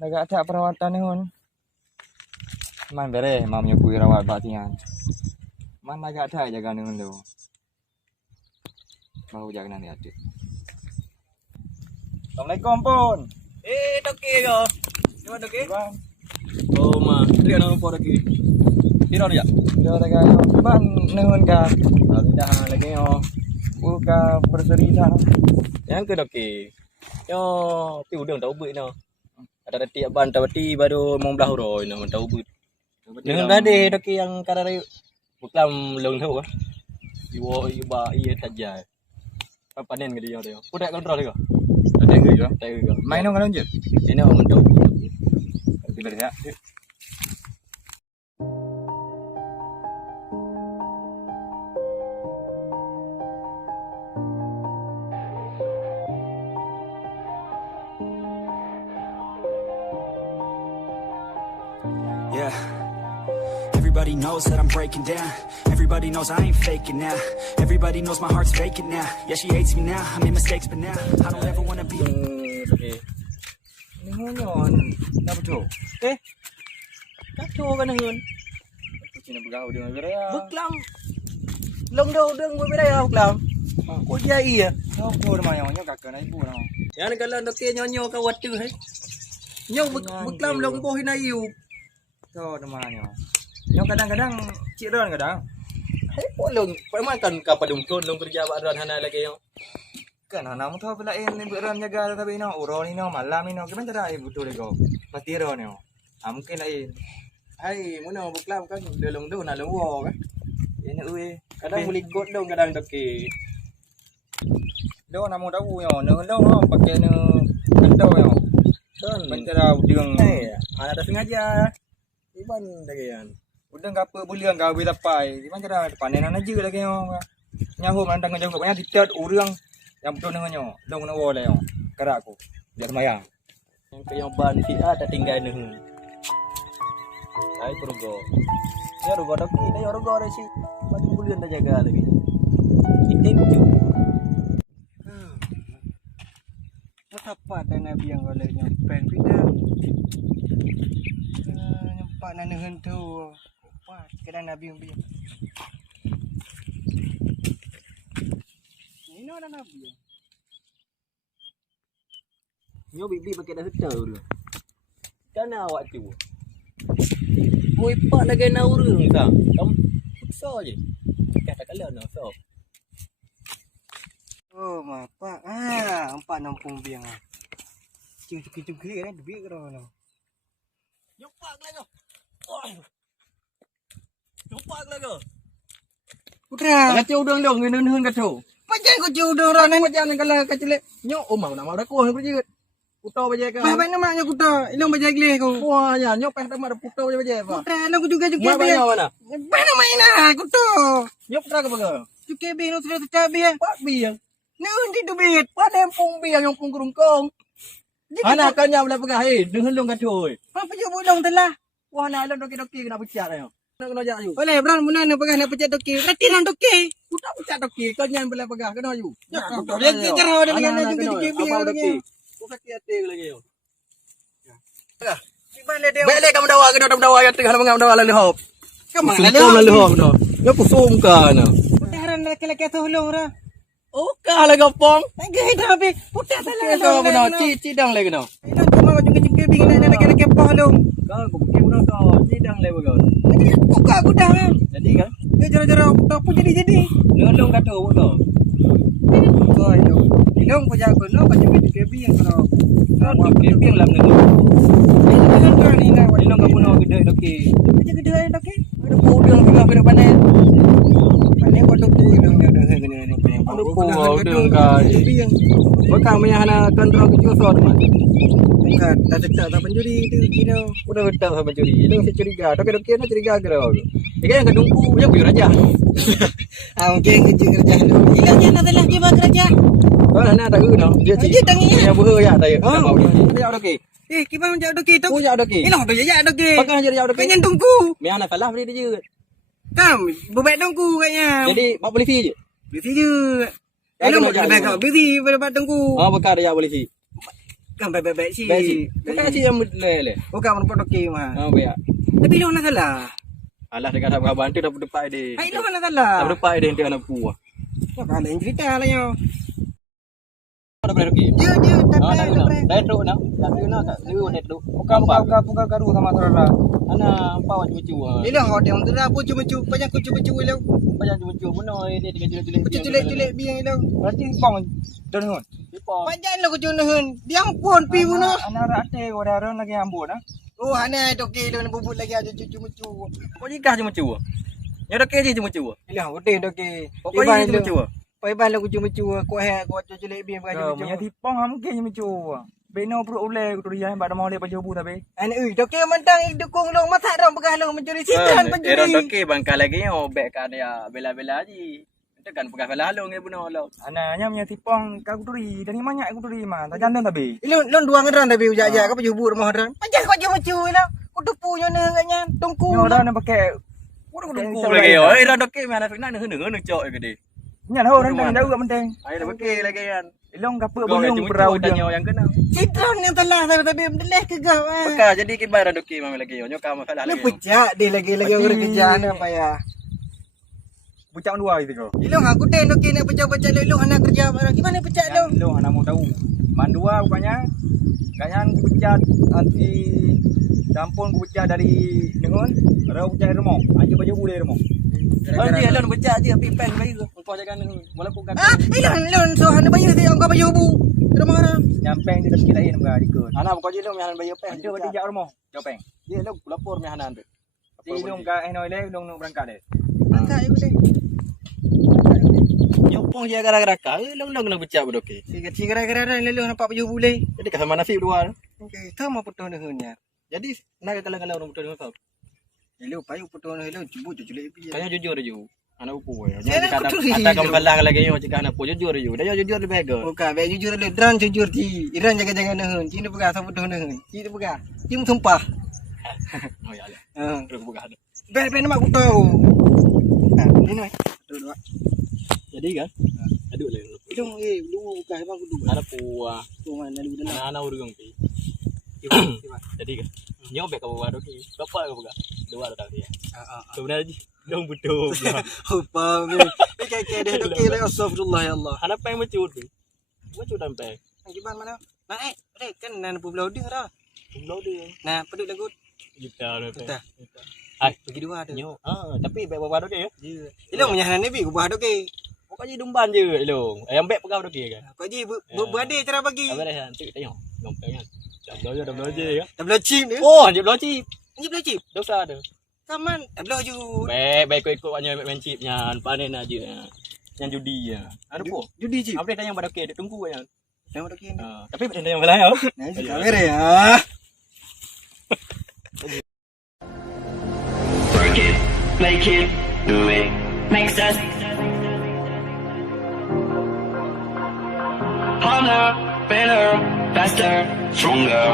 Agak ada perawatan ni hun. Man bere, mam nyukui rawat batian. Man agak ada jaga ni hun tu. Mau jaga nanti ada. Assalamualaikum pun. Toki ke? Di mana toki? Bang. Oh mah, dia nak lupa toki. Piro dia? Dia ada gaya. Bang ni hun ka. Dah lagi yo. Buka berseri sana. Yang ke toki. Yo, pi udang tahu buat no. Ada tiap ban tahu ti baru 15 rồi no tahu buat. Dengan tadi toki yang kadang bukan lung tu ah. Iwo iba iya saja. Panen ke dia dia. Udah kontrol ke? Ada ke juga? Ada ke? Main dong kalau lanjut. Ini orang tahu. Bila ya. Yeah. Everybody knows that I'm breaking down. Everybody knows I ain't faking now. Everybody knows my heart's vacant now. Yeah, she hates me now. I made mistakes, but now I don't ever wanna be. Ni hun yon. Dah betul. Kacau kan dengan. Aku cina bergaul dengan bere ya. Beklam. Long đâu đừng với đây không làm. Cô dây à. Kau ko dah mayang nyo kakak nai pu nang. Yang kalau nak kia nyo kawat tu hai. Nyo beklam long boh hina you. Kau dah mayang. Nyo kadang-kadang cik ron kadang. Hai po long. Pemang kan kapadung kon long kerja badan hana lagi yo. Kan anak mu tahu pula ni beran jaga tapi no uro ni no malam ni no gimana cara betul lego. Pasti ron no. Mungkin lain. Hai muna beklam kan dia long tu nak long wo kan. Ini ue. Kadang boleh ikut dong kadang toki. Do namu tahu yo. Neu do no pakai neu ando yo. Don. Mentera udang. Ada dah sengaja. Iban lagi kan. Udang apa bulian gawe tapai. Gimana cara panenan aja lagi yo. Nyahu mandang jauh banyak ditet urang yang betul dengan yo. Dong no wo le yo. Kerak aku. Dia semayang. Yang ke yang ban si ada tinggal ni. Hai perugo. Ya rugo dak ni ya rugo re si. Ban bulian dah jaga lagi. Itik tu. Apa dan nabi yang oleh nyampen bidang. Nampak nak hentu. Apa kedai nabi yang biar. Ini ada nabi. Nyo bibi pakai dah hetar dulu. Kan awak tu. Oi pak lagi na urang tak. Kamu so je. Kata kalau nak so. Oh, mapa. Empat nampung biang. Cuki-cuki kan duit kau no. Jumpa lagi. Oi. Jumpa lagi. Putra. Kacau udang dong ngeun kacau. Pajan ko judong ron ni. Macam kalau kacau nyo omang nama dah ko pergi. Puto baje ka. Bapak nama nya kuda. Ilong bajai gleh ko. Wah ya nyo peh nama puto baje apa. Putra lo juga cuki Mana biang. mana? Bapak nama ina kuda. Nyo putra ke baga? Cuki biang lo sudah tak biang. Pak biang. Nanti tu bit. Pada pung biang yang pung kerungkong. Anak kan yang boleh pegang dengan long kacau. Apa je bolong telah. Wah nak long doki kena pecat ayo. Nak kena jaju. Boleh beran muna nak pegang nak pecah toki. Retiran toki. Putak pecat doki kan yang boleh pegang kena ju. Dia cerah dia dengan cuki biang lagi. Kau sakit hati lagi yo. Di mana dia? Balik kamu dawa kena dawa ya tengah mengambil dawa lalu hop. Kamu Lalu hop no. Yo kusum kan. Putaran laki-laki tolong ra. Oh kalah gapong. Lagi dah habis. Putar salah. Kau kena cidang lagi no. Itu cuma cuki biang nak laki-laki tolong. Kau bukti pun kau cidang lagi kau. Buka aku dah. Jadi kan? Dia jara-jara apa jadi. Dengan long kacau kau. Oh, ilong ko jago no ka jumi kebi yang karo. Kau biang lam ni. Kan kan ni na Ilong kau puno gede doki. gede toki. Ada udang tengah pada panen. Pane ko tu ilong dia dah gini ni pengen. Ada udang kau. Biang. Bakang punya hana kontrol kecil sor man. Bukan tak penjuri itu kira. Udah betul sama curi. Ilong si curiga. Doki na curiga kau. Ikan yang kedungku yang buyur aja. Mungkin kerja. Ilongnya adalah dia bekerja. Oh, nak tak guna. Dia Dia tangi. Yang buah ya tak ya. Mau dia. Dia doki. Kiban jauh doki tu. Ku ya doki. Ilong tu ya doki. Pakai aja dia doki. Penyen tungku. Me anak salah beri dia. Kam, bebek tungku kayaknya. Jadi bawa polisi je. Bisi je. Ilong lebih kau bisi pada tungku. Oh, bekar dia polisi. Bukan baik-baik si. Baik si. Bukan si yang le. Bukan merupakan doki mah. Ha baik. Tapi lu nak salah. Alah dekat abang bantu dah berdepan dia. Hai lu nak salah. Dah berdepan dia dia anak puah. Apa ada yang cerita lah yo. Ada berapa lagi? Dia tapi Dah teruk nak. Dah teruk nak. Lu dah teruk. Buka garu sama saudara. Ana apa cucu ah. ni dah hot yang tu dah apa cuma-cuma banyak cuma-cuma lu. Banyak cucu benar dia dengan jelek-jelek. Culik-culik biang lu. Berarti pong don hon. Panjang lu kucunahun. Dia pun pi pun. Ana rate orang lagi ambon ah. Oh ana doki lu bubut lagi ada cucu-cucu. Kau jika cucu. Ya dah kerja cucu. Ilah hotel doki. Pokoknya cucu. Pai lu cucu ko he ko culik biang Kau punya tipong hamke je macam. Beno pro oleh tu dia pada mau le pajobu tapi. Ana doki mentang dukung lu masak dah begah lu mencuri sitan pencuri. Era doki bangka lagi yo bek kan ya bela-bela aji. Itu kan pegang bela halung ya bunuh lo. Ananya punya tipong kau turi dari mana aku turi mah. Tak jantan tapi. Lu dua ngeran tapi ujak-ujak kau pajubu rumah ran. Panjang kau cucu lah. Kudu punya nenganya tungku. Nyo dah nak pakai. Kudu lagi yo. Era doki mana nak nak heuneung cok gede. Nya dah orang dah juga penting. Ayo dah pakai lagi kan. Ilong kapur belum perahu dia. Yang kena. Citron yang telah tadi mendeleh ke kau. Maka jadi kibar doki mami lagi yo. Nyokam masalah Lu lagi. pecah dia lagi orang kerja apa ya. Pucak dua gitu kau. Ilong aku teh doki nak pecah-pecah lu anak kerja barang. Gimana pecah lu? Ilong anak mau tahu. Mandua bukannya. Kanyan pucak anti campur pucak dari nengun. Rau pucak rumah. Aja baju boleh rumah. Oh dia lon becak je pipen bagi ko. Kau jangan walaupun kan. Ilong so hana bayu ti angka bayu bu. Rumah mana? Nyampeng di tepi lain enggak dikut. Anak kau je lon mihan bayu pen. Ada berarti jak rumah. Jopeng. Dia lon lapor mihanan tu. Di ilong ka enoi le ilong nu berangkat le. Angka ibu deh. Nyopong dia gara-gara kau. Lon kena becak berdoki. Gara-gara lu nampak baju boleh. Jadi kasih mana nasib dua. Okey, tu mau putus dengannya. Jadi nak kalau orang betul dengan kau. Lu payu putus lu cubu culik pi. Kaya jujur je. Anak upu ya. Saya nak betul ni. Kata kamu balang lagi yo jika anak upu jujur je. Dah jujur lebih baik. Bukan, biar jujur lu dran jujur ti. Iran jaga-jaga nehun. Cina pegang sama putus nehun. Cina pegang. Cim sumpah. Oh ya. Terus buka ada. Ben nak aku tahu. Ni noi. Dua. Jadi kan? Aduh le. Dong dulu bukan bang kudu. Ada puah. Tu mana lu dah. Anak urung pi. Jadi kan? Nyobek kau baru ki. Berapa kau buka? Dua atau tiga. Sebenarnya dong betul. Apa ni? Kayak dia okey lah. Astagfirullah ya Allah. Anak peng mecut tu. Mecut dan peng. Gimana mana? Mana? Kan nan pulau dia dah. Pulau dia. Nah, pedut lagu. Juta dah peng. Hai, pergi dua ada. Nyo. Tapi baik bawa dia ya. Ya. Ilong nyahan ni bi ku bah okey. Pokoknya dumban je elong. Ayam bek pegang dia kan. Kau je berade cara bagi. Apa dah nanti tengok. Ngompeng kan. Dah belanja je kan. Dah belah chip ni. Oh, anjir belanja. Ni belah chip. Dosa ada. Kaman, dah belah ju. Baik ikut banyak main chipnya. Panen aja. Yang judi ya. Ada apa? Judi chip. Apa dah yang pada okey, tunggu kan. Yang pada kini. Tapi pada yang lain ah. Nah, kamera ya. Work it, make it, do it, makes us harder, better, faster, stronger.